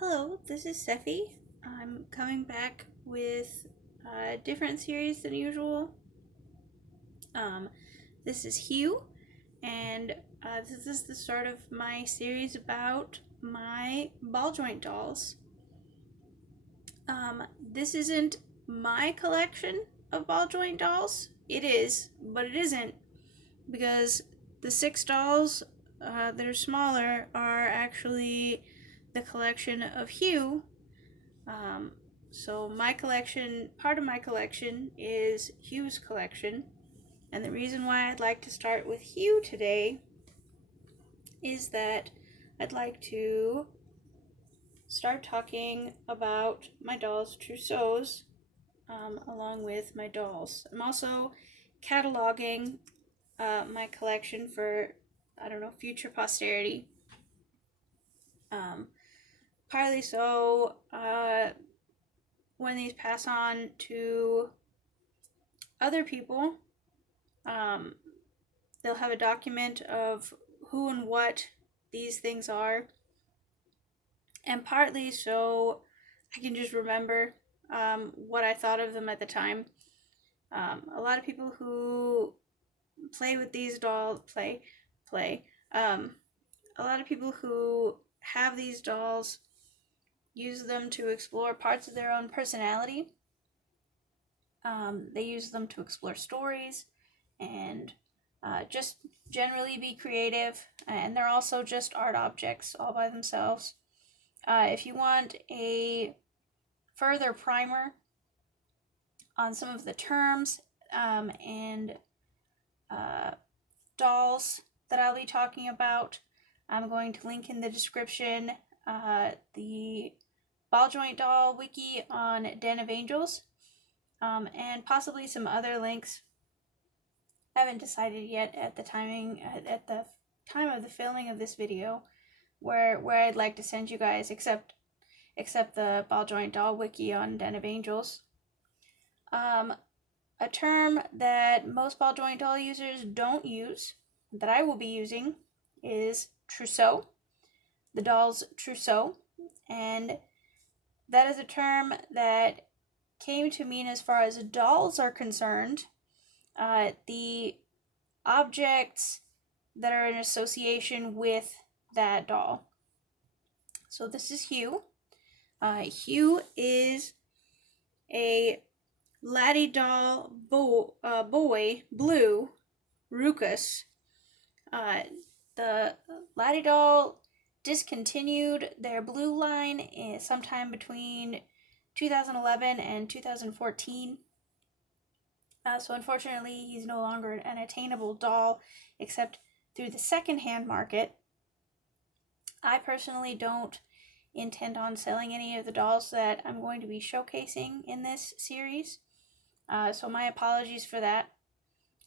Hello, this is Sephi. I'm coming back with a different series than usual. Um, this is Hugh, and this is the start of my series about my ball joint dolls. This isn't my collection of ball joint dolls. It is, but it isn't, because the 6 dolls that are smaller are actually the collection of Hugh. Um, so my collection, part of my collection is Hugh's collection. And the reason why I'd like to start with Hugh today is that I'd like to start talking about my dolls' trousseaus along with my dolls. I'm also cataloging my collection for, future posterity. Partly so when these pass on to other people, they'll have a document of who and what these things are, and partly so I can just remember what I thought of them at the time. A lot of people who play with these dolls play. A lot of people who have these dolls use them to explore parts of their own personality. They use them to explore stories and just generally be creative, and they're also just art objects all by themselves. If you want a further primer on some of the terms and dolls that I'll be talking about, I'm going to link in the description the ball joint doll wiki on Den of Angels, and possibly some other links. I haven't decided yet at the time of the filming of this video where I'd like to send you guys, except the ball joint doll wiki on Den of Angels. A term that most ball joint doll users don't use, that I will be using, is trousseau. The doll's trousseau. And that is a term that came to mean, as far as dolls are concerned, the objects that are in association with that doll. So this is Hugh. Hugh is a Latidoll boy, blue, Rukas. The Latidoll discontinued their blue line sometime between 2011 and 2014. So unfortunately, he's no longer an attainable doll except through the secondhand market. I personally don't intend on selling any of the dolls that I'm going to be showcasing in this series. So my apologies for that.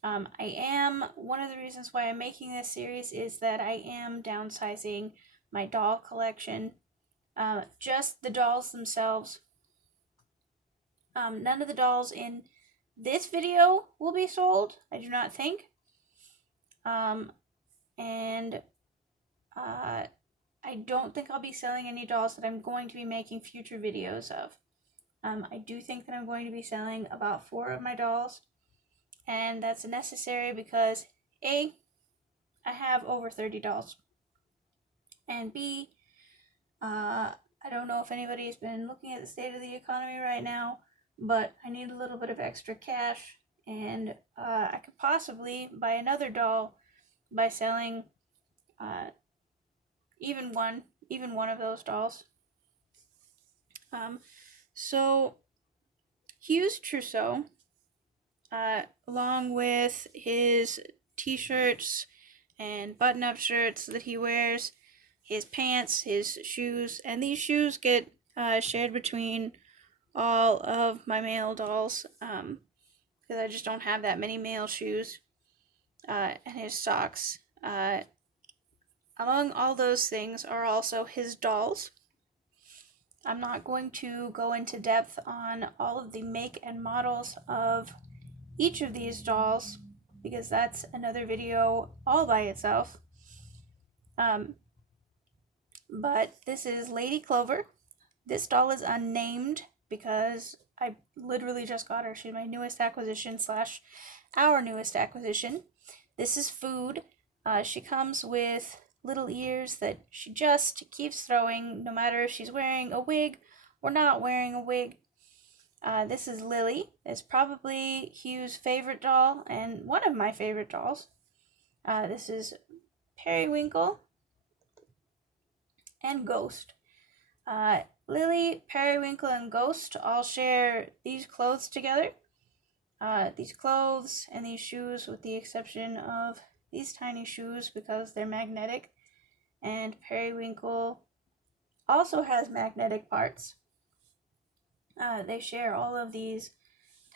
One of the reasons why I'm making this series is that I am downsizing my doll collection. Just the dolls themselves. None of the dolls in this video will be sold, I do not think. And I don't think I'll be selling any dolls that I'm going to be making future videos of. I do think that I'm going to be selling about 4 of my dolls, and that's necessary because A, I have over 30 dolls, and B, I don't know if anybody's been looking at the state of the economy right now, but I need a little bit of extra cash, and I could possibly buy another doll by selling even one of those dolls. So Hugh's trousseau, along with his t-shirts and button-up shirts that he wears, his pants, his shoes, and these shoes get shared between all of my male dolls, because I just don't have that many male shoes, and his socks. Among all those things are also his dolls. I'm not going to go into depth on all of the make and models of each of these dolls, because that's another video all by itself. But this is Lady Clover, This doll is unnamed because I literally just got her. She's my newest acquisition slash our newest acquisition. This is food. She comes with little ears that she just keeps throwing no matter if she's wearing a wig or not wearing a wig. This is Lily. It's probably Hugh's favorite doll and one of my favorite dolls. This is Periwinkle and Ghost. Lily, Periwinkle, and Ghost all share these clothes together. These clothes and these shoes, with the exception of these tiny shoes because they're magnetic. And Periwinkle also has magnetic parts. They share all of these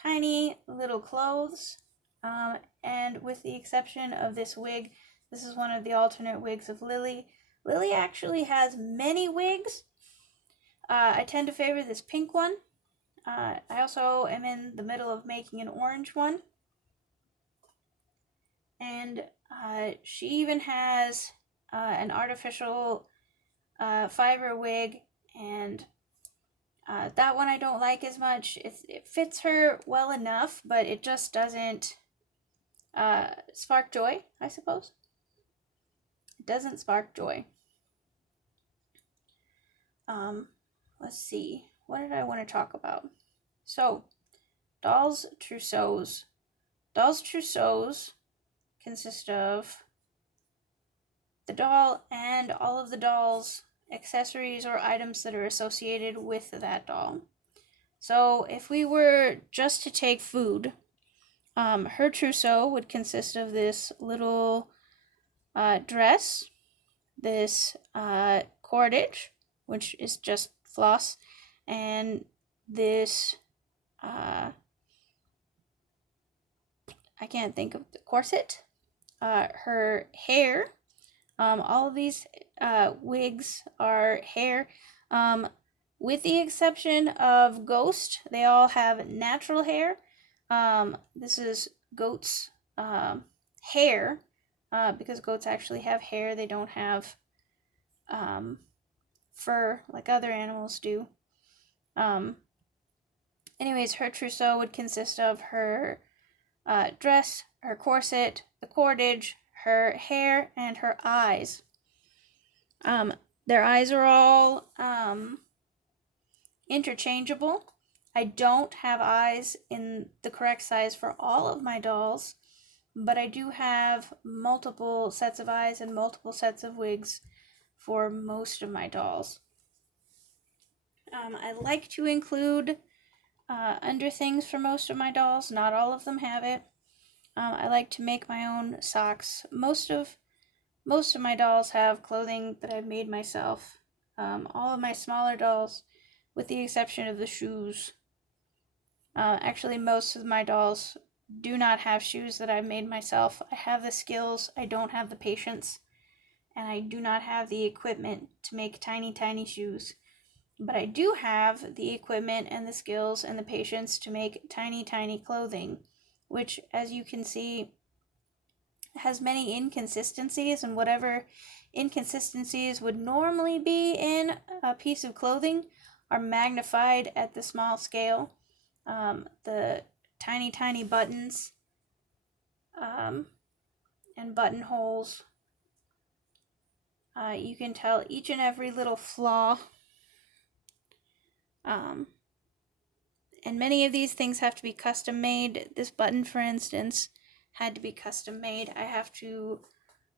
tiny little clothes. And with the exception of this wig, this is one of the alternate wigs of Lily. Lily actually has many wigs. I tend to favor this pink one. I also am in the middle of making an orange one. And she even has an artificial fiber wig, and that one I don't like as much. It fits her well enough, but it just doesn't spark joy, I suppose. It doesn't spark joy. Let's see. What did I want to talk about? So, dolls trousseaux. Dolls trousseaux consist of the doll and all of the doll's accessories or items that are associated with that doll. So, if we were just to take food, her trousseau would consist of this little dress, this cordage, which is just floss, and this I can't think of the corset. Her hair, all of these wigs are hair, with the exception of Ghost. They all have natural hair. This is Goat's hair, because goats actually have hair. They don't have fur like other animals do. Anyways, her trousseau would consist of her dress, her corset, the cordage, her hair, and her eyes. Their eyes are all interchangeable. I don't have eyes in the correct size for all of my dolls, but I do have multiple sets of eyes and multiple sets of wigs for most of my dolls. I like to include under things for most of my dolls. Not all of them have it. I like to make my own socks. Most of my dolls have clothing that I've made myself. All of my smaller dolls, with the exception of the shoes. Actually, most of my dolls do not have shoes that I've made myself. I have the skills, I don't have the patience, and I do not have the equipment to make tiny, tiny shoes. But I do have the equipment and the skills and the patience to make tiny, tiny clothing, which, as you can see, has many inconsistencies, and whatever inconsistencies would normally be in a piece of clothing are magnified at the small scale. The tiny, tiny buttons and buttonholes. You can tell each and every little flaw. And many of these things have to be custom made. This button, for instance, had to be custom made. I have to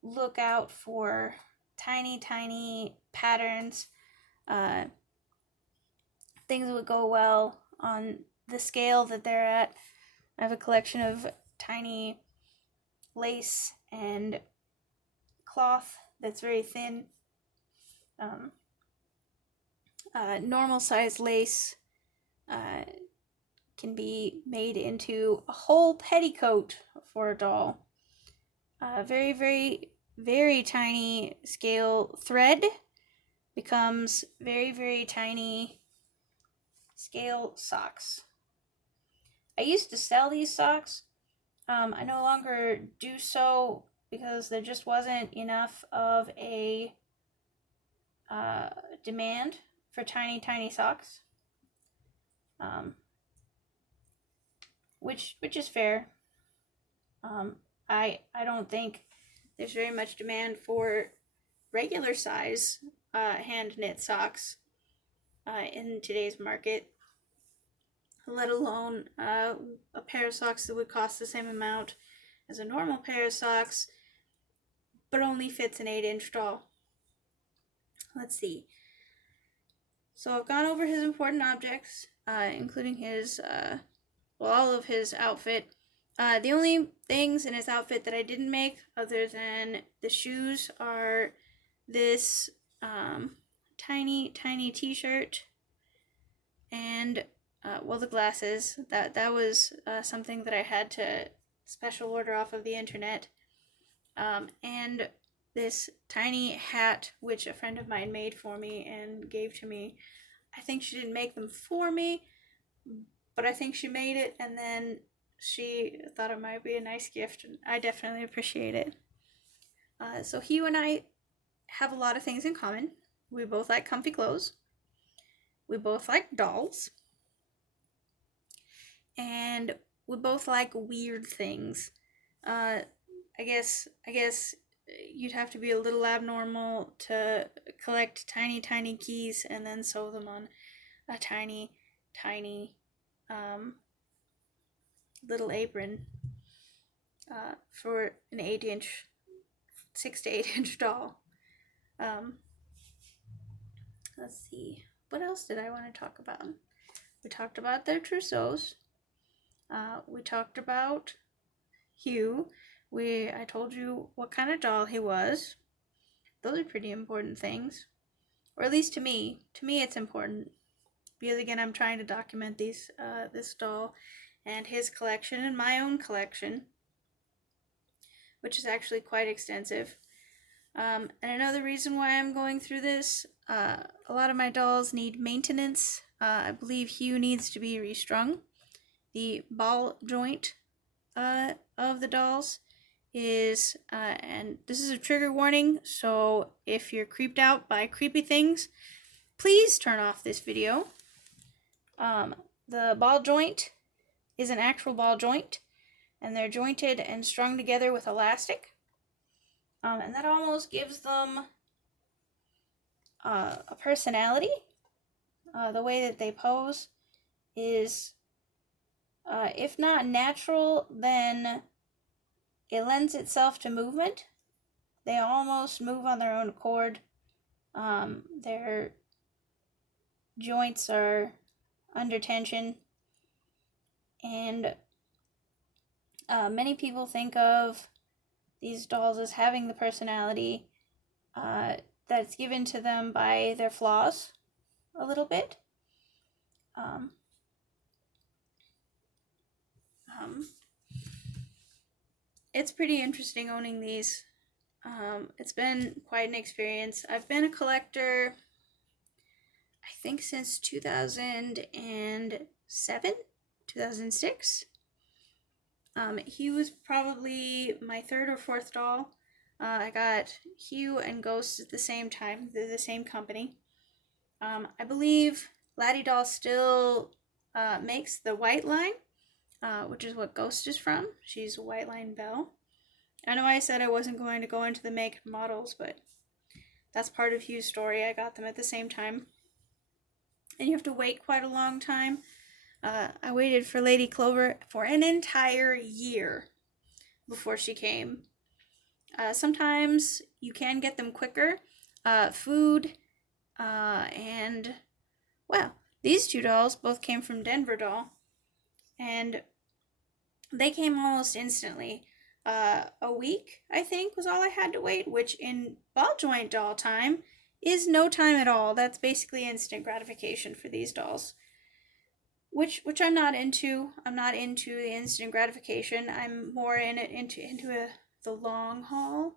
look out for tiny, tiny patterns. Things would go well on the scale that they're at. I have a collection of tiny lace and cloth that's very thin. Normal size lace can be made into a whole petticoat for a doll. Very, very, very tiny scale thread becomes very, very tiny scale socks. I used to sell these socks. I no longer do so because there just wasn't enough of a demand for tiny, tiny socks. Which is fair. I don't think there's very much demand for regular size hand knit socks in today's market, let alone a pair of socks that would cost the same amount as a normal pair of socks, but only fits an 8-inch doll. Let's see. So I've gone over his important objects, including his, all of his outfit. The only things in his outfit that I didn't make, other than the shoes, are this tiny, tiny t-shirt and, the glasses. That was something that I had to special order off of the internet. And this tiny hat, which a friend of mine made for me and gave to me. I think she didn't make them for me, but I think she made it, and then she thought it might be a nice gift, and I definitely appreciate it. So Hugh and I have a lot of things in common. We both like comfy clothes. We both like dolls. And we both like weird things. I guess you'd have to be a little abnormal to collect tiny, tiny keys and then sew them on a tiny, tiny little apron for an 8-inch, 6 to 8-inch doll. Let's see. What else did I want to talk about? We talked about their trousseaus. We talked about Hugh. I told you what kind of doll he was. Those are pretty important things. Or at least to me. To me it's important. Because again, I'm trying to document this doll and his collection and my own collection, which is actually quite extensive. And another reason why I'm going through this, a lot of my dolls need maintenance. I believe Hugh needs to be restrung. The ball joint of the dolls is, and this is a trigger warning, so if you're creeped out by creepy things, please turn off this video. The ball joint is an actual ball joint, and they're jointed and strung together with elastic. And that almost gives them a personality. The way that they pose is, if not natural, then it lends itself to movement. They almost move on their own accord. Their joints are under tension. And many people think of these dolls as having the personality that's given to them by their flaws a little bit. It's pretty interesting owning these. It's been quite an experience. I've been a collector, I think, since 2007, 2006. Hugh was probably my third or fourth doll. I got Hugh and Ghost at the same time. They're the same company. I believe Latidoll still makes the white line, which is what Ghost is from. She's a white line belle. I know I said I wasn't going to go into the make models, but that's part of Hugh's story. I got them at the same time. And you have to wait quite a long time. I waited for Lady Clover for an entire year before she came. Sometimes you can get them quicker. Food, and, well, these two dolls both came from Denver Doll, and they came almost instantly. A week, I think, was all I had to wait, which in ball joint doll time is no time at all. That's basically instant gratification for these dolls. Which I'm not into. I'm not into the instant gratification. I'm more into the long haul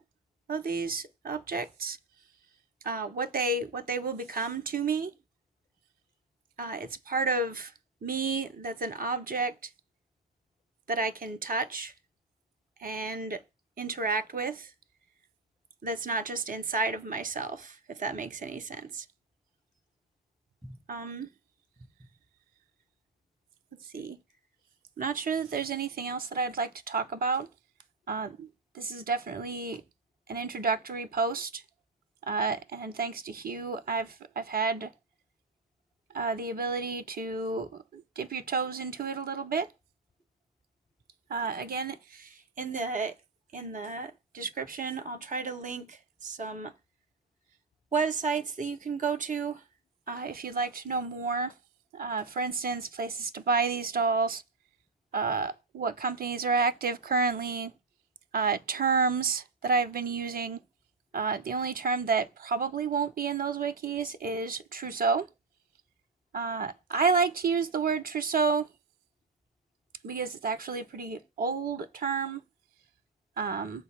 of these objects. What they will become to me. It's part of me that's an object that I can touch and interact with. That's not just inside of myself, if that makes any sense. Let's see. I'm not sure that there's anything else that I'd like to talk about. This is definitely an introductory post, and thanks to Hugh, I've had the ability to dip your toes into it a little bit. Again, in the description, I'll try to link some websites that you can go to if you'd like to know more. For instance, places to buy these dolls, what companies are active currently, terms that I've been using. The only term that probably won't be in those wikis is trousseau. I like to use the word trousseau because it's actually a pretty old term, and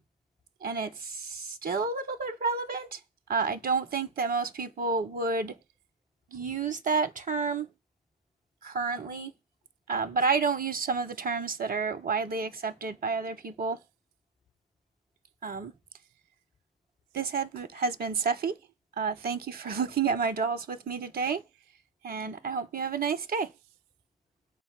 it's still a little bit relevant. I don't think that most people would use that term currently, but I don't use some of the terms that are widely accepted by other people. This has been Sephi. Thank you for looking at my dolls with me today, and I hope you have a nice day.